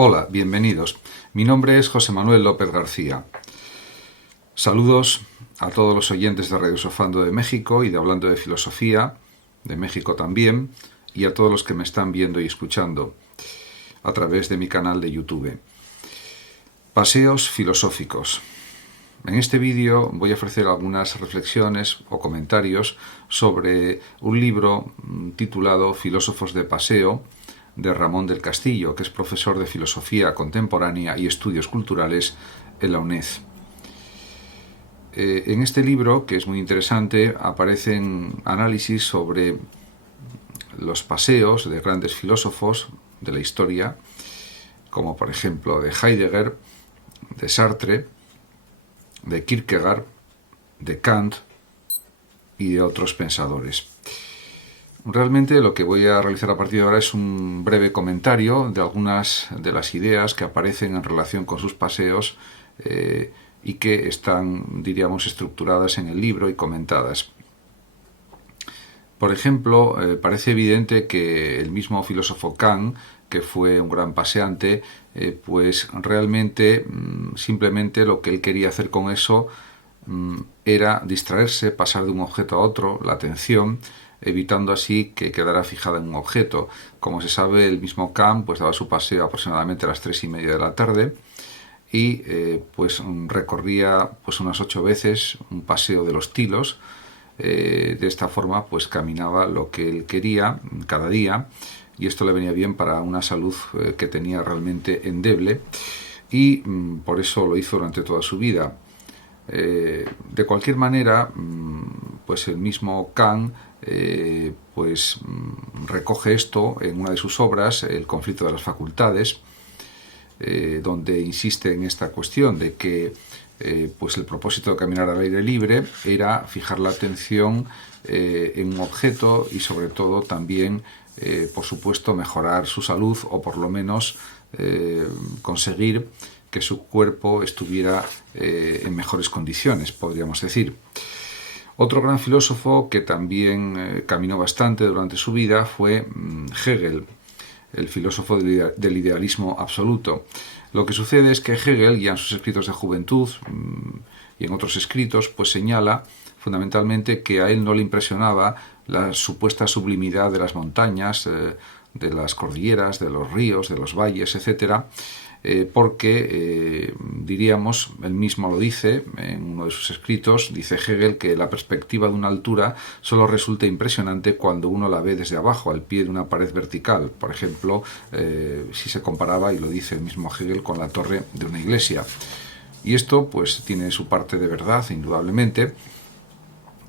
Hola, bienvenidos. Mi nombre es José Manuel López García. Saludos a todos los oyentes de Radio Sofando de México y de Hablando de Filosofía, de México también, y a todos los que me están viendo y escuchando a través de mi canal de YouTube. Paseos filosóficos. En este vídeo voy a ofrecer algunas reflexiones o comentarios sobre un libro titulado Filósofos de Paseo, de Ramón del Castillo, que es profesor de Filosofía Contemporánea y Estudios Culturales en la UNED. En este libro, que es muy interesante, aparecen análisis sobre los paseos de grandes filósofos de la historia, como por ejemplo de Heidegger, de Sartre, de Kierkegaard, de Kant y de otros pensadores. Realmente lo que voy a realizar a partir de ahora es un breve comentario de algunas de las ideas que aparecen en relación con sus paseos y que están, diríamos, estructuradas en el libro y comentadas. Por ejemplo, parece evidente que el mismo filósofo Kant, que fue un gran paseante, pues realmente simplemente lo que él quería hacer con eso era distraerse, pasar de un objeto a otro, la atención, evitando así que quedara fijada en un objeto. Como se sabe, el mismo Kant pues daba su paseo aproximadamente a las 3:30 de la tarde y pues recorría pues unas 8 veces un paseo de los Tilos. De esta forma pues caminaba lo que él quería cada día, y esto le venía bien para una salud que tenía realmente endeble, y por eso lo hizo durante toda su vida. De cualquier manera, pues el mismo Kant recoge esto en una de sus obras, El conflicto de las facultades, donde insiste en esta cuestión de que pues el propósito de caminar al aire libre era fijar la atención en un objeto y sobre todo también, por supuesto, mejorar su salud, o por lo menos conseguir que su cuerpo estuviera en mejores condiciones, podríamos decir. Otro gran filósofo que también caminó bastante durante su vida fue Hegel, el filósofo del idealismo absoluto. Lo que sucede es que Hegel, ya en sus escritos de juventud y en otros escritos, pues señala fundamentalmente que a él no le impresionaba la supuesta sublimidad de las montañas, de las cordilleras, de los ríos, de los valles, etcétera, porque, diríamos, él mismo lo dice en uno de sus escritos, dice Hegel que la perspectiva de una altura solo resulta impresionante cuando uno la ve desde abajo, al pie de una pared vertical. Por ejemplo, si se comparaba, y lo dice el mismo Hegel, con la torre de una iglesia. Y esto pues tiene su parte de verdad, indudablemente.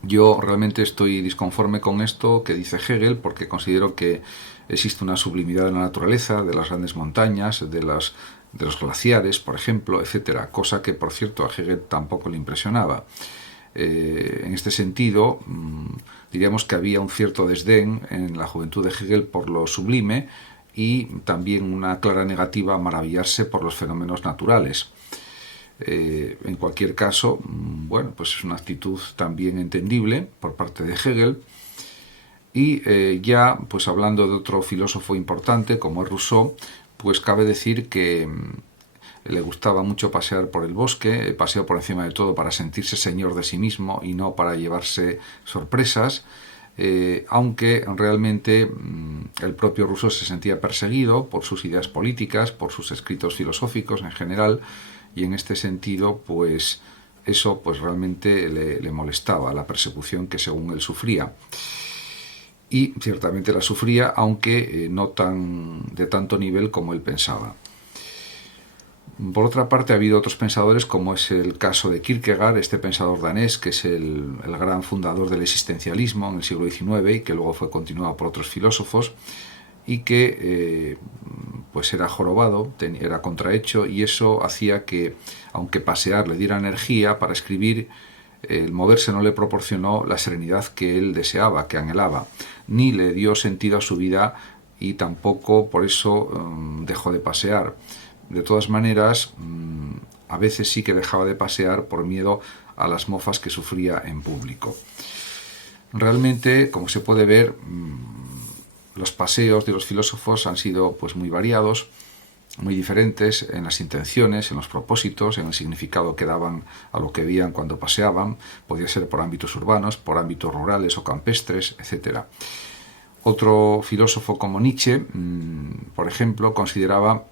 Yo realmente estoy disconforme con esto que dice Hegel, porque considero que existe una sublimidad de la naturaleza, de las grandes montañas, de los glaciares, por ejemplo, etcétera, cosa que, por cierto, a Hegel tampoco le impresionaba. En este sentido, diríamos que había un cierto desdén en la juventud de Hegel por lo sublime, y también una clara negativa a maravillarse por los fenómenos naturales. En cualquier caso, bueno, pues es una actitud también entendible por parte de Hegel. Y ya, pues hablando de otro filósofo importante como es Rousseau, pues cabe decir que le gustaba mucho pasear por el bosque, paseó por encima de todo para sentirse señor de sí mismo y no para llevarse sorpresas, aunque realmente el propio Rousseau se sentía perseguido por sus ideas políticas, por sus escritos filosóficos en general, y en este sentido pues eso pues realmente le molestaba, la persecución que según él sufría. Y ciertamente la sufría, aunque no de tanto nivel como él pensaba. Por otra parte, ha habido otros pensadores, como es el caso de Kierkegaard, este pensador danés, que es el gran fundador del existencialismo en el siglo XIX y que luego fue continuado por otros filósofos, y que pues era jorobado, era contrahecho, y eso hacía que, aunque pasear le diera energía para escribir, el moverse no le proporcionó la serenidad que él deseaba, que anhelaba, ni le dio sentido a su vida, y tampoco por eso dejó de pasear. De todas maneras, a veces sí que dejaba de pasear por miedo a las mofas que sufría en público. Realmente, como se puede ver, los paseos de los filósofos han sido pues muy variados. muy diferentes en las intenciones, en los propósitos, en el significado que daban a lo que veían cuando paseaban. Podía ser por ámbitos urbanos, por ámbitos rurales o campestres, etc. Otro filósofo como Nietzsche, por ejemplo, consideraba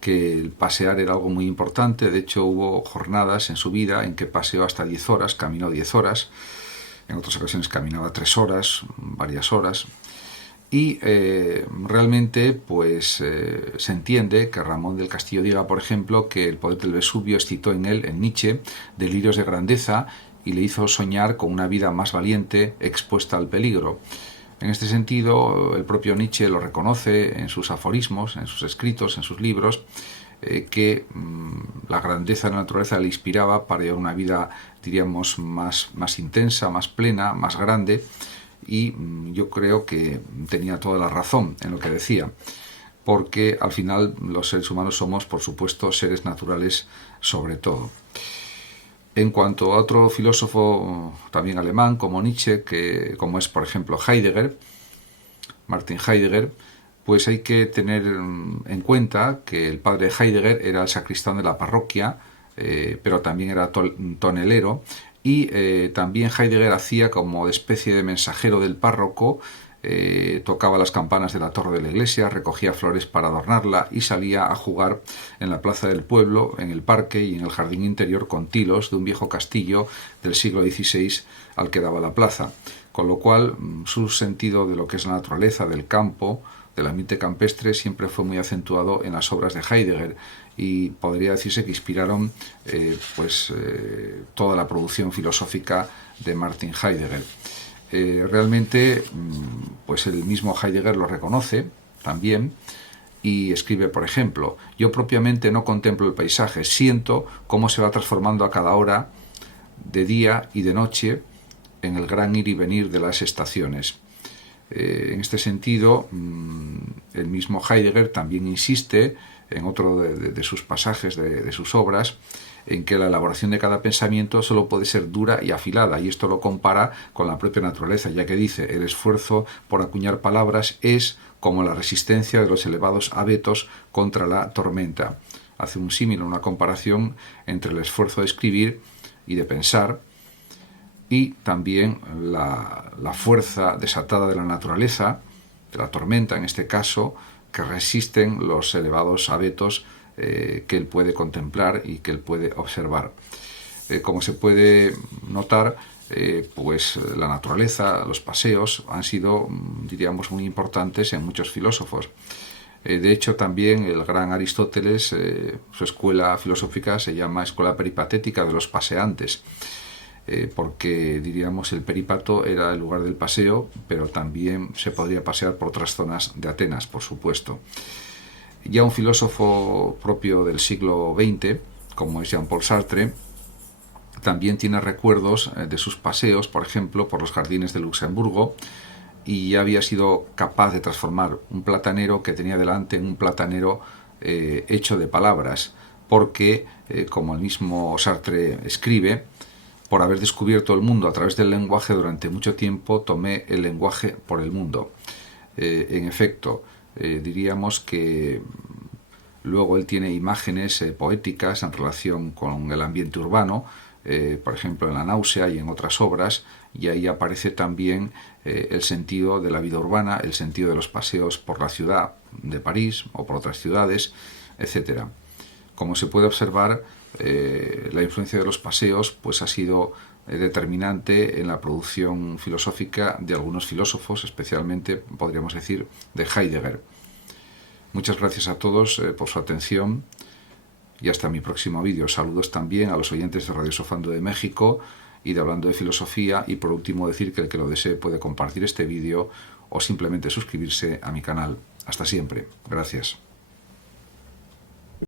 que el pasear era algo muy importante. De hecho, hubo jornadas en su vida en que paseó hasta 10 horas, caminó 10 horas, en otras ocasiones caminaba 3 horas, varias horas. Y realmente pues se entiende que Ramón del Castillo diga, por ejemplo, que el poder del Vesubio excitó en él, en Nietzsche, delirios de grandeza y le hizo soñar con una vida más valiente expuesta al peligro. En este sentido, el propio Nietzsche lo reconoce en sus aforismos, en sus escritos, en sus libros, que la grandeza de la naturaleza le inspiraba para llevar una vida, diríamos, más intensa, más plena, más grande, y yo creo que tenía toda la razón en lo que decía, porque al final los seres humanos somos, por supuesto, seres naturales sobre todo. En cuanto a otro filósofo también alemán como Nietzsche, como es por ejemplo Heidegger, Martin Heidegger, pues hay que tener en cuenta que el padre Heidegger era el sacristán de la parroquia, pero también era tonelero, y también Heidegger hacía como especie de mensajero del párroco. Tocaba las campanas de la torre de la iglesia, recogía flores para adornarla y salía a jugar en la plaza del pueblo, en el parque y en el jardín interior con tilos de un viejo castillo del siglo XVI al que daba la plaza. Con lo cual, su sentido de lo que es la naturaleza, del campo, del ambiente campestre, siempre fue muy acentuado en las obras de Heidegger, y podría decirse que inspiraron toda la producción filosófica de Martin Heidegger. Realmente pues el mismo Heidegger lo reconoce también y escribe, por ejemplo: yo propiamente no contemplo el paisaje, siento cómo se va transformando a cada hora, de día y de noche, en el gran ir y venir de las estaciones. En este sentido, el mismo Heidegger también insiste en otro de sus pasajes de sus obras, en que la elaboración de cada pensamiento solo puede ser dura y afilada, y esto lo compara con la propia naturaleza, ya que dice: el esfuerzo por acuñar palabras es como la resistencia de los elevados abetos contra la tormenta. Hace un símil, una comparación entre el esfuerzo de escribir y de pensar, y también la fuerza desatada de la naturaleza, de la tormenta en este caso, que resisten los elevados abetos que él puede contemplar y que él puede observar. Como se puede notar, pues la naturaleza, los paseos han sido, diríamos, muy importantes en muchos filósofos. De hecho, también el gran Aristóteles, su escuela filosófica se llama Escuela Peripatética de los Paseantes, porque, diríamos, el perípato era el lugar del paseo, pero también se podría pasear por otras zonas de Atenas, por supuesto. Ya un filósofo propio del siglo XX, como es Jean-Paul Sartre, también tiene recuerdos de sus paseos, por ejemplo, por los jardines de Luxemburgo, y ya había sido capaz de transformar un platanero que tenía delante en un platanero hecho de palabras, porque, como el mismo Sartre escribe: por haber descubierto el mundo a través del lenguaje durante mucho tiempo, tomé el lenguaje por el mundo. En efecto, diríamos que luego él tiene imágenes poéticas en relación con el ambiente urbano, por ejemplo en La náusea y en otras obras, y ahí aparece también el sentido de la vida urbana, el sentido de los paseos por la ciudad de París o por otras ciudades, etc. Como se puede observar, la influencia de los paseos pues ha sido determinante en la producción filosófica de algunos filósofos, especialmente, podríamos decir, de Heidegger. Muchas gracias a todos por su atención y hasta mi próximo vídeo. Saludos también a los oyentes de Radio Sofando de México y de Hablando de Filosofía, y por último decir que el que lo desee puede compartir este vídeo o simplemente suscribirse a mi canal. Hasta siempre. Gracias.